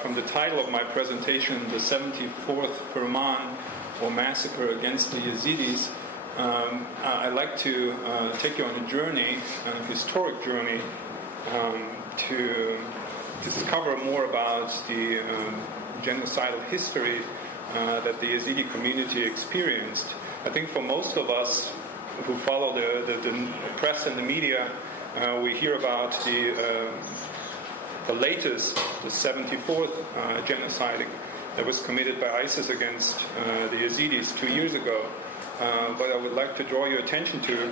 From the title of my presentation, the 74th Ferman, or Massacre Against the Yezidis, I'd like to take you on a journey, a historic journey, to discover more about the genocidal history that the Yazidi community experienced. I think for most of us who follow the press and the media, we hear about the latest, the 74th genocide that was committed by ISIS against the Yezidis 2 years ago. What I would like to draw your attention to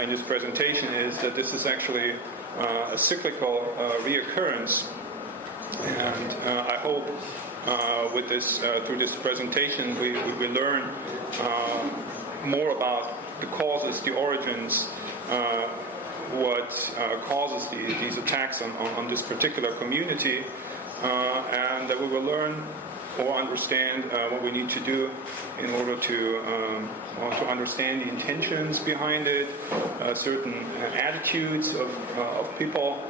in this presentation is that this is actually a cyclical reoccurrence, and I hope with this, through this presentation, we learn more about the causes, the origins, what causes these attacks on this particular community, and that we will learn or understand what we need to do in order to understand the intentions behind it, certain attitudes of people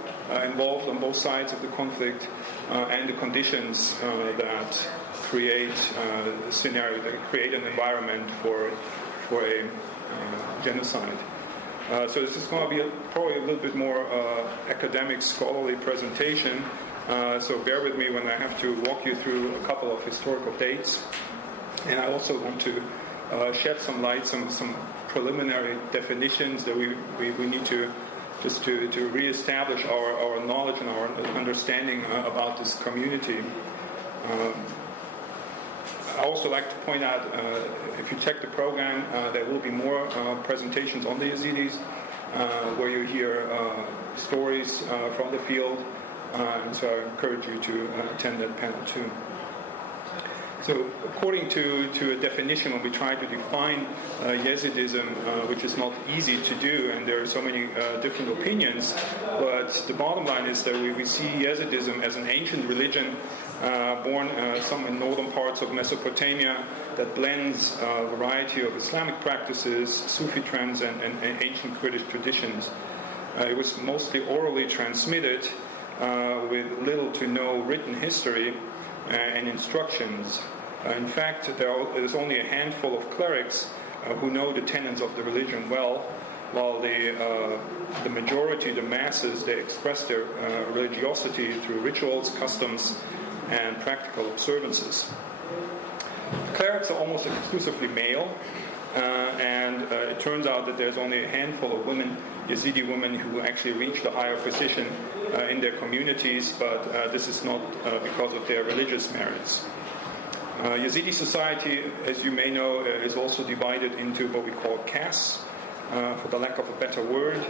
involved on both sides of the conflict, and the conditions that create a scenario, that create an environment for a genocide. So this is going to be probably a little bit more academic, scholarly presentation. So bear with me when I have to walk you through a couple of historical dates. And I also want to shed some light, some preliminary definitions that we need to just to reestablish our knowledge and our understanding about this community. I also like to point out, if you check the program, there will be more presentations on the Yezidis, where you hear stories from the field, and so I encourage you to attend that panel too. So according to a definition, when we try to define Yezidism, which is not easy to do, and there are so many different opinions, but the bottom line is that we see Yezidism as an ancient religion born some in northern parts of Mesopotamia that blends a variety of Islamic practices, Sufi trends, and ancient Kurdish traditions. It was mostly orally transmitted with little to no written history and instructions. In fact, there is only a handful of clerics who know the tenets of the religion well, while the majority, the masses, they express their religiosity through rituals, customs, and practical observances. Clerics are almost exclusively male, and it turns out that there's only a handful of women, Yazidi women, who actually reach a higher position in their communities, but this is not because of their religious merits. Yazidi society, as you may know, is also divided into what we call castes, for the lack of a better word.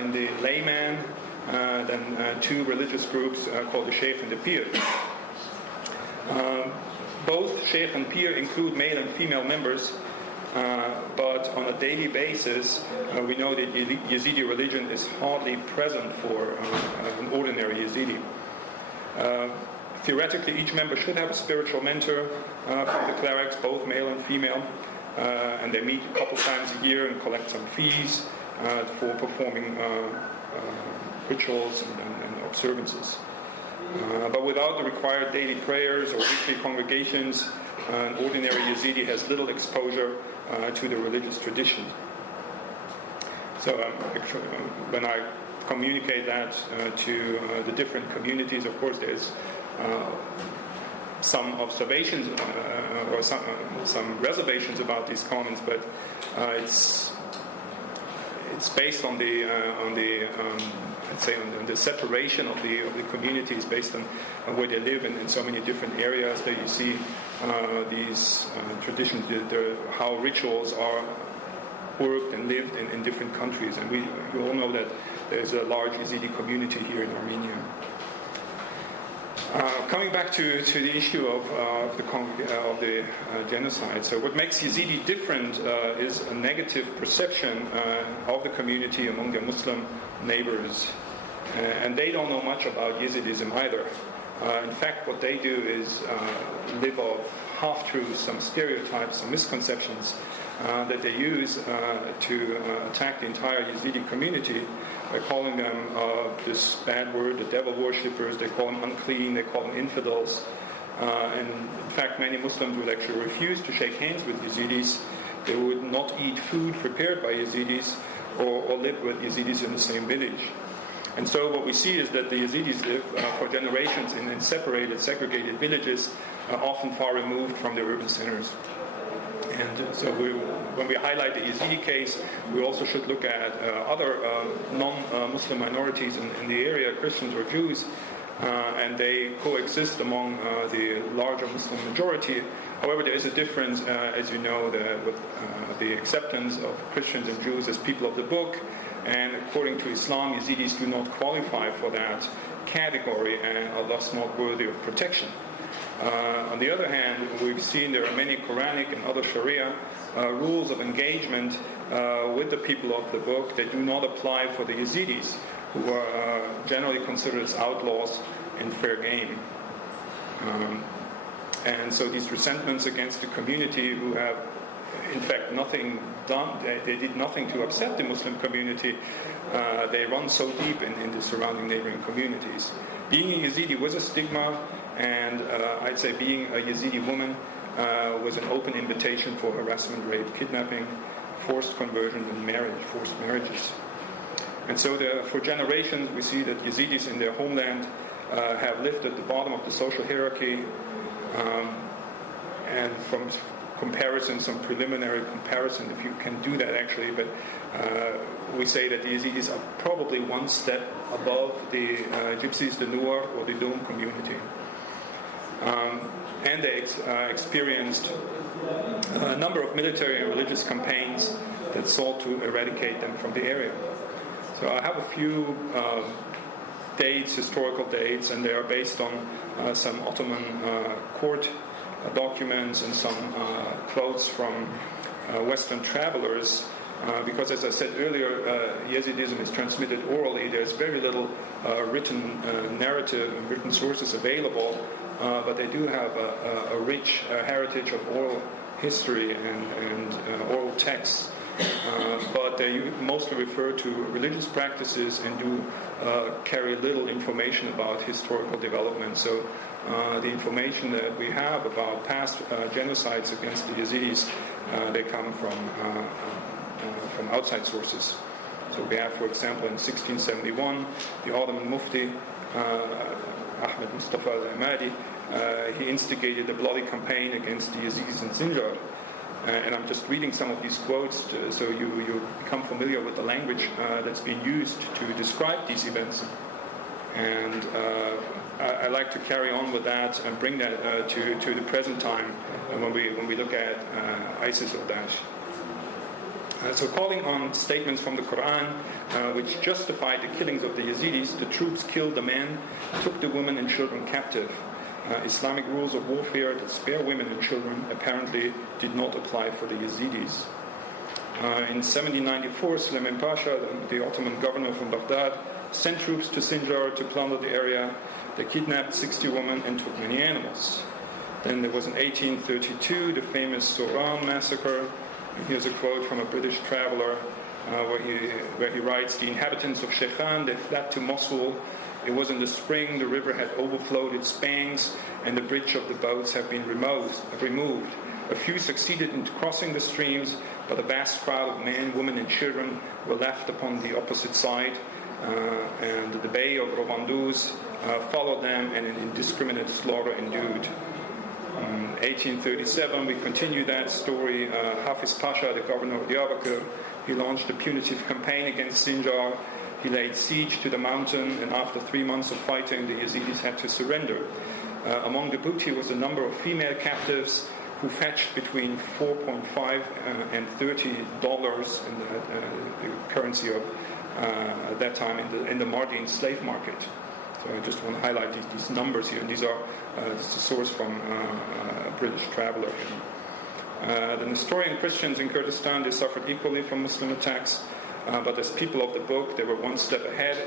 In the layman, then two religious groups called the Sheikh and the Pir. Both Sheikh and Pir include male and female members, but on a daily basis, we know that Yazidi religion is hardly present for an ordinary Yazidi. Theoretically, each member should have a spiritual mentor from the clerics, both male and female, and they meet a couple times a year and collect some fees for performing rituals and observances. But without the required daily prayers or weekly congregations, an ordinary Yazidi has little exposure to the religious tradition. So when I communicate that to the different communities, of course there's some observations or some reservations about these comments, but it's based on the let's say on the separation of the communities based on where they live in so many different areas that you see these traditions, how rituals are worked and lived in different countries, and we all know that there's a large Yazidi community here in Armenia. Coming back to the issue of the genocide, so what makes Yazidi different is a negative perception of the community among their Muslim neighbors, and they don't know much about Yezidism either. In fact, what they do is live off half-truths, some stereotypes, some misconceptions that they use to attack the entire Yazidi community by calling them this bad word, the devil worshippers. They call them unclean, they call them infidels. And in fact, many Muslims would actually refuse to shake hands with Yazidis. They would not eat food prepared by Yazidis or live with Yazidis in the same village. And so what we see is that the Yazidis live for generations in separated, segregated villages, often far removed from the urban centers. And so when we highlight the Yazidi case, we also should look at other non-Muslim minorities in the area, Christians or Jews, and they coexist among the larger Muslim majority. However, there is a difference, as you know, with the acceptance of Christians and Jews as people of the book. And according to Islam, Yazidis do not qualify for that category and are thus not worthy of protection. On the other hand, we've seen there are many Quranic and other Sharia rules of engagement with the people of the book that do not apply for the Yazidis, who are generally considered as outlaws and fair game. And so these resentments against the community who have in fact nothing done, they did nothing to upset the Muslim community, they run so deep in the surrounding neighboring communities. Being a Yazidi was a stigma, and I'd say being a Yazidi woman was an open invitation for harassment, rape, kidnapping, forced conversion, and forced marriages. And so for generations we see that Yazidis in their homeland have lived at the bottom of the social hierarchy, and from comparison, some preliminary comparison, if you can do that actually, but we say that the Yazidis are probably one step above the Gypsies, the Nuer, or the Dom community. And they experienced a number of military and religious campaigns that sought to eradicate them from the area. So I have a few dates, historical dates, and they are based on some Ottoman court documents and some quotes from Western travelers, because as I said earlier, Yezidism is transmitted orally. There's very little written narrative and written sources available, but they do have a rich heritage of oral history and oral texts. But they mostly refer to religious practices and do carry little information about historical development. So the information that we have about past genocides against the Yazidis, they come from outside sources. So we have, for example, in 1671, the Ottoman Mufti, Ahmed Mustafa al-Ahmadi, he instigated a bloody campaign against the Yazidis in Sinjar. And I'm just reading some of these quotes so you become familiar with the language that's being used to describe these events. And I like to carry on with that and bring that to the present time when we look at ISIS or Daesh. So calling on statements from the Quran which justified the killings of the Yazidis, the troops killed the men, took the women and children captive. Islamic rules of warfare that spare women and children apparently did not apply for the Yazidis. In 1794, Suleiman Pasha, the Ottoman governor from Baghdad, sent troops to Sinjar to plunder the area. They kidnapped 60 women and took many animals. Then there was in 1832 the famous Soran massacre. And here's a quote from a British traveler where he writes, "The inhabitants of Shekhan, they fled to Mosul. It was in the spring, the river had overflowed its banks, and the bridge of the boats had been removed. A few succeeded in crossing the streams, but a vast crowd of men, women, and children were left upon the opposite side, and the Bey of Rovanduz followed them, and an indiscriminate slaughter ensued." 1837, we continue that story. Hafiz Pasha, the governor of Diyarbakir, he launched a punitive campaign against Sinjar. He laid siege to the mountain, and after 3 months of fighting, the Yazidis had to surrender. Among the booty was a number of female captives who fetched between $4.5 and $30 in the currency of at that time in the Mardin slave market. So I just want to highlight these numbers here, and these are this is a source from a British traveler. The Nestorian Christians in Kurdistan, they suffered equally from Muslim attacks. But as people of the book, they were one step ahead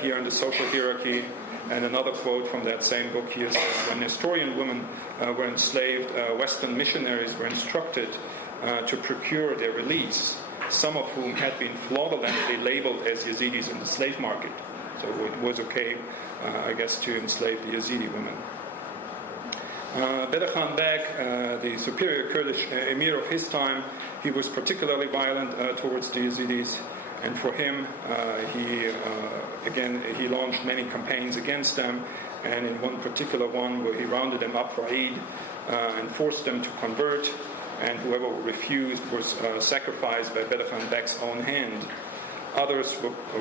here in the social hierarchy. And another quote from that same book here says, when Nestorian women were enslaved, Western missionaries were instructed to procure their release, some of whom had been fraudulently labeled as Yezidis in the slave market. So it was okay, I guess, to enslave the Yazidi women. Bedakhan Beg, the superior Kurdish emir of his time, he was particularly violent towards the Yazidis, and for him, he launched many campaigns against them, and in one particular one where he rounded them up for Eid and forced them to convert, and whoever refused was sacrificed by Bedakhan Beg's own hand. Others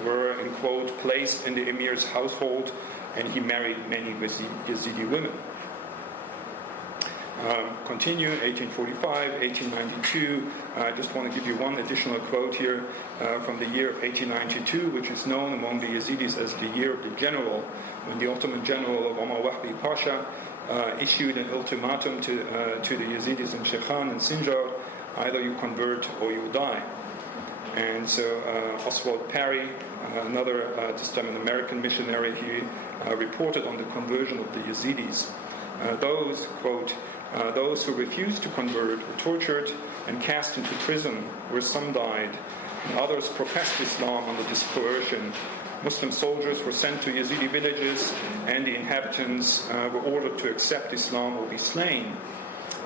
were, in quote, placed in the emir's household, and he married many Yazidi women. Continue, 1845, 1892. I just want to give you one additional quote here from the year of 1892, which is known among the Yezidis as the year of the general, when the Ottoman general of Omar Wahbi Pasha issued an ultimatum to the Yezidis in Shekhan and Sinjar: either you convert or you die. And so Oswald Parry, another, this time an American missionary, he reported on the conversion of the Yezidis. Those, quote, those who refused to convert were tortured and cast into prison, where some died, and others professed Islam under this coercion. Muslim soldiers were sent to Yazidi villages, and the inhabitants were ordered to accept Islam or be slain.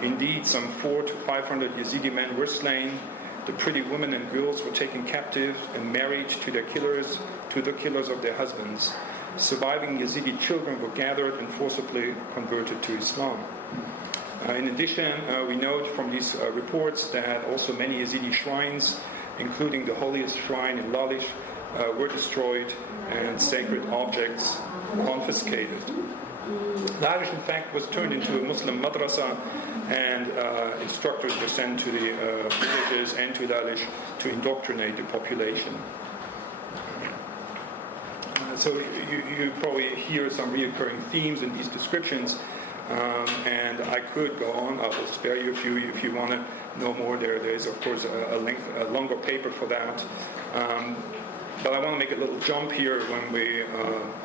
Indeed, some 400 to 500 Yazidi men were slain. The pretty women and girls were taken captive and married to the killers of their husbands. Surviving Yazidi children were gathered and forcibly converted to Islam. In addition, we note from these reports that also many Yazidi shrines, including the holiest shrine in Lalish, were destroyed and sacred objects confiscated. Lalish, in fact, was turned into a Muslim madrasa, and instructors were sent to the villages and to Lalish to indoctrinate the population. So you probably hear some reoccurring themes in these descriptions, and I could go on. I will spare you if you want to know more. There is, of course, a longer paper for that. But I want to make a little jump here when we,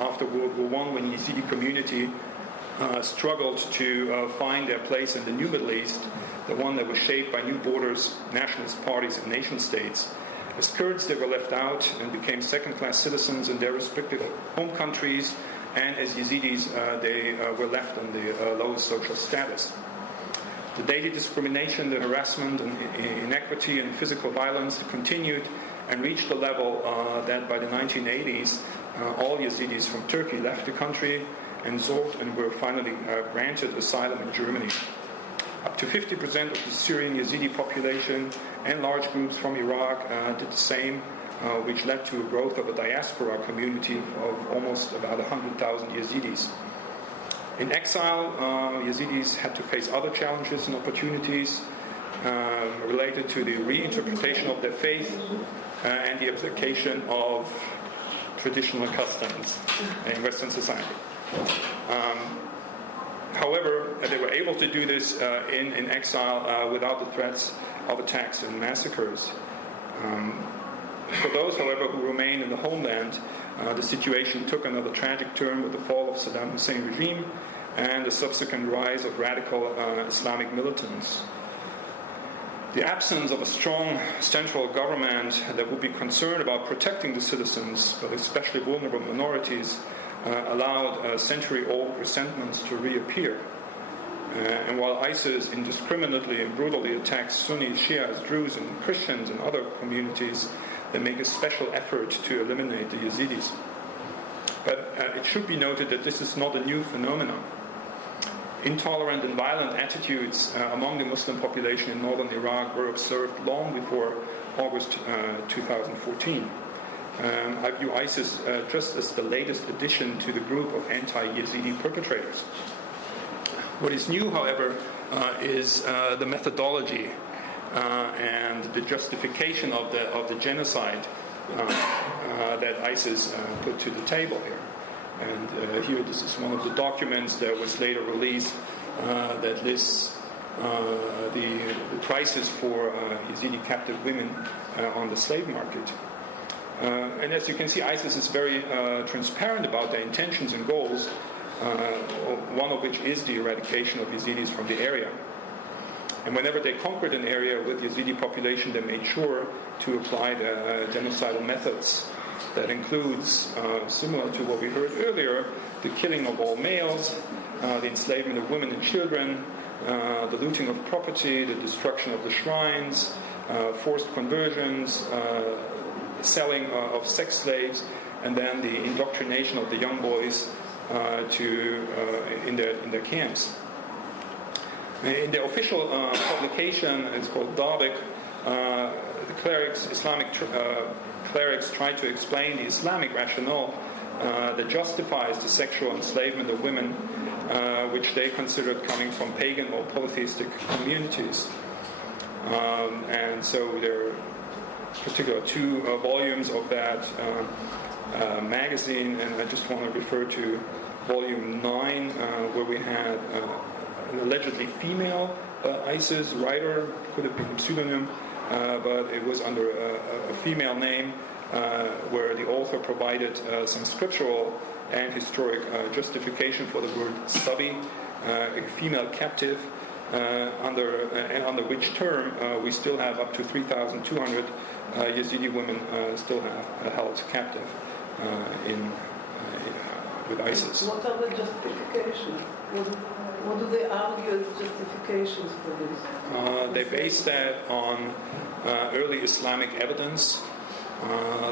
after World War I, when the Yazidi community struggled to find their place in the new Middle East, the one that was shaped by new borders, nationalist parties, and nation-states. As Kurds, they were left out and became second-class citizens in their respective home countries, and as Yazidis, they were left on the lowest social status. The daily discrimination, the harassment, and inequity and physical violence continued and reached a level that by the 1980s, all Yazidis from Turkey left the country and were finally granted asylum in Germany. Up to 50% of the Syrian Yazidi population and large groups from Iraq did the same, which led to a growth of a diaspora community of almost about 100,000 Yazidis. In exile, Yazidis had to face other challenges and opportunities related to the reinterpretation of their faith and the application of traditional customs in Western society. However, they were able to do this in exile without the threats of attacks and massacres. For those, however, who remained in the homeland, the situation took another tragic turn with the fall of Saddam Hussein regime and the subsequent rise of radical Islamic militants. The absence of a strong central government that would be concerned about protecting the citizens, but especially vulnerable minorities, allowed century-old resentments to reappear. And while ISIS indiscriminately and brutally attacks Sunni, Shias, Druze, and Christians and other communities, they make a special effort to eliminate the Yazidis. But it should be noted that this is not a new phenomenon. Intolerant and violent attitudes among the Muslim population in northern Iraq were observed long before August 2014. I view ISIS just as the latest addition to the group of anti-Yazidi perpetrators. What is new, however, is the methodology and the justification of the genocide that ISIS put to the table here. And here, this is one of the documents that was later released that lists the prices for Yazidi captive women on the slave market. And as you can see, ISIS is very transparent about their intentions and goals, one of which is the eradication of Yazidis from the area. And whenever they conquered an area with Yazidi population, they made sure to apply the genocidal methods. That includes, similar to what we heard earlier, the killing of all males, the enslavement of women and children, the looting of property, the destruction of the shrines, forced conversions, selling of sex slaves, and then the indoctrination of the young boys in their camps. In the official publication, it's called Davik, Islamic clerics try to explain the Islamic rationale that justifies the sexual enslavement of women, which they considered coming from pagan or polytheistic communities. And so there are particular 2 volumes of that magazine, and I just want to refer to volume 9, where we had an allegedly female ISIS writer, could have been a pseudonym, but it was under a female name, where the author provided some scriptural and historic justification for the word sabi, a female captive, under which term we still have up to 3,200 Yazidi women still have held captive with ISIS. What are the justifications? What do they argue as justifications for this? They base that on early Islamic evidence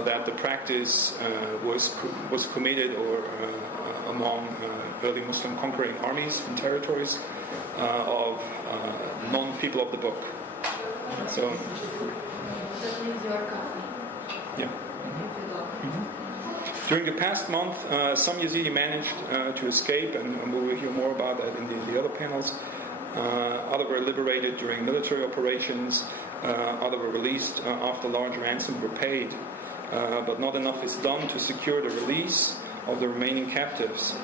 that the practice was committed or among early Muslim conquering armies and territories of non-people of the book. So, that means your company. Yeah. During the past month, some Yazidi managed to escape, and we will hear more about that in the other panels. Others were liberated during military operations. Others were released after large ransoms were paid. But not enough is done to secure the release of the remaining captives.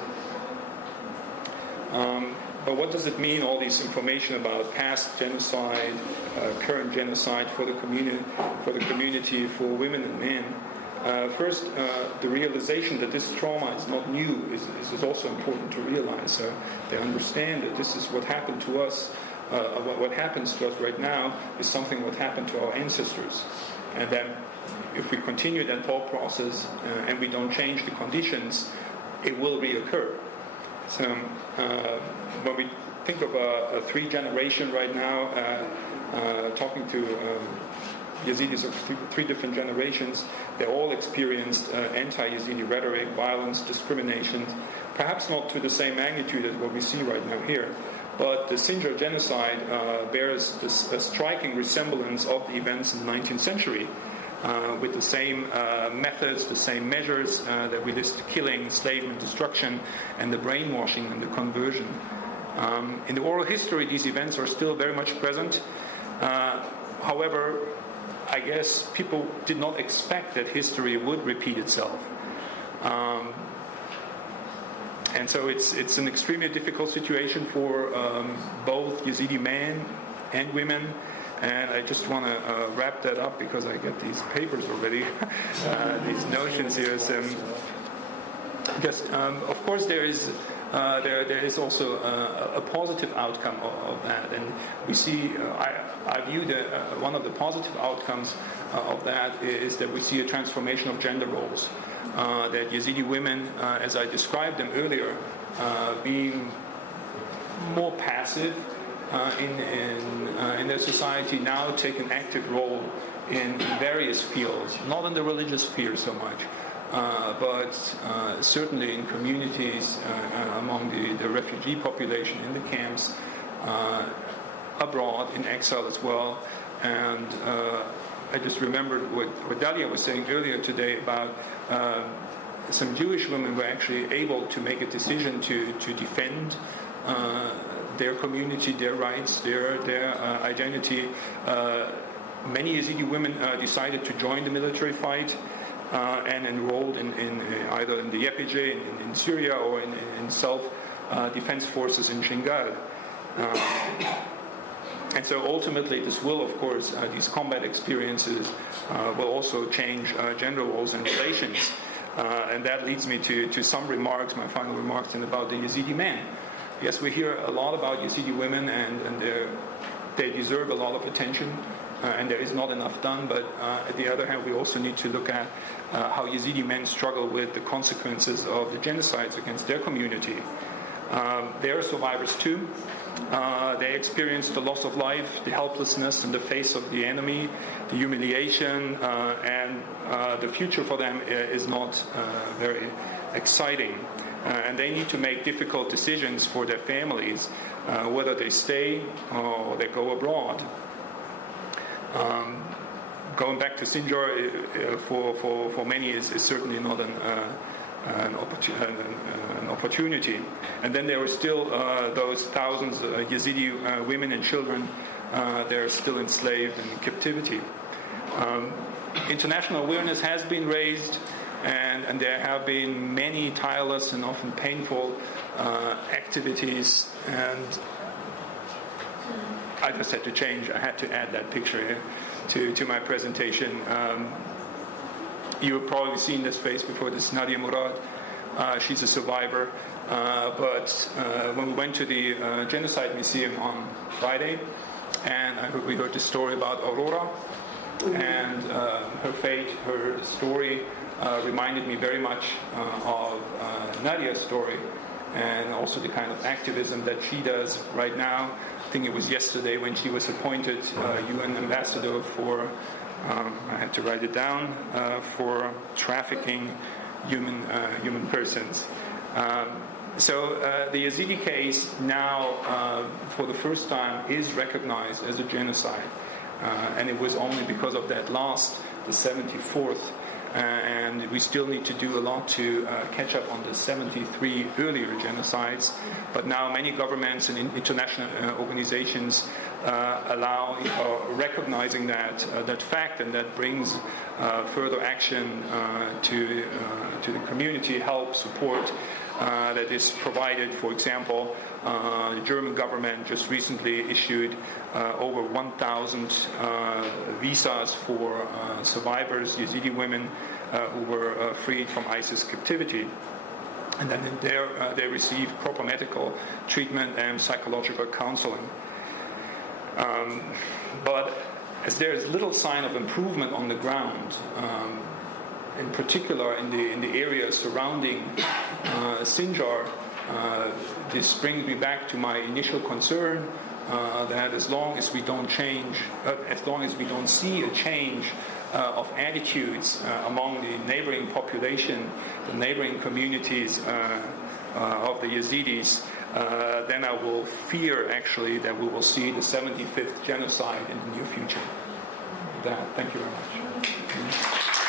But what does it mean, all this information about past genocide, current genocide for the community, for women and men? First, the realization that this trauma is not new is also important to realize. They understand that this is what happened to us. What happens to us right now is something what happened to our ancestors. And then if we continue that thought process and we don't change the conditions, it will reoccur. So when we think of a 3-generation right now, talking to Yazidis of 3 different generations, they all experienced anti-Yazidi rhetoric, violence, discrimination, perhaps not to the same magnitude as what we see right now here. But the Sinjar genocide bears a striking resemblance of the events in the 19th century, with the same methods, the same measures that we list: killing, enslavement, destruction, and the brainwashing and the conversion. In the oral history, these events are still very much present. However, I guess people did not expect that history would repeat itself. And so it's an extremely difficult situation for both Yazidi men and women. And I just want to wrap that up because I get these papers already, these notions here. So, of course, there is also a positive outcome of that, and we see. I view one of the positive outcomes of that is that we see a transformation of gender roles. That Yazidi women, as I described them earlier, being more passive in their society, now take an active role in various fields, not in the religious sphere so much, but certainly in communities, among the refugee population in the camps, abroad, in exile as well. And I just remembered what Dalia was saying earlier today about some Jewish women were actually able to make a decision to defend their community, their rights, their identity. Many Yazidi women decided to join the military fight and enrolled in either in the YPG in Syria or in self-defense forces in Shingal. And so ultimately this will, of course, these combat experiences will also change gender roles and relations. And that leads me to some remarks, my final remarks, about the Yazidi men. Yes, we hear a lot about Yazidi women and their They deserve a lot of attention, and there is not enough done. But at the other hand, we also need to look at how Yazidi men struggle with the consequences of the genocides against their community. They are survivors too. They experienced the loss of life, the helplessness in the face of the enemy, the humiliation, and the future for them is not very exciting. And they need to make difficult decisions for their families, whether they stay or they go abroad. Going back to Sinjar for many is certainly not an opportunity. And then there are still those thousands of Yazidi women and children. They're still enslaved in captivity. International awareness has been raised, and there have been many tireless and often painful activities. And I just had to change. I had to add that picture to my presentation. You've probably seen this face before. This is Nadia Murad. She's a survivor. But when we went to the Genocide Museum on Friday, and we heard the story about Aurora, and her fate, her story reminded me very much of Nadia's story, and also the kind of activism that she does right now. I think it was yesterday when she was appointed UN ambassador for, I had to write it down, for trafficking human persons. So the Yazidi case now, for the first time, is recognized as a genocide. And it was only because of that last, the 74th, and we still need to do a lot to catch up on the 73 earlier genocides. But now many governments and international organizations allow recognizing that fact, and that brings further action to the community, help, support that is provided. For example, the German government just recently issued over 1,000 visas for survivors, Yazidi women who were freed from ISIS captivity. And then there they receive proper medical treatment and psychological counseling. But as there is little sign of improvement on the ground, in particular in the areas surrounding Sinjar, this brings me back to my initial concern that as long as we don't see a change of attitudes among the neighboring population, the neighboring communities of the Yazidis, then I will fear actually that we will see the 75th genocide in the near future. With that, thank you very much.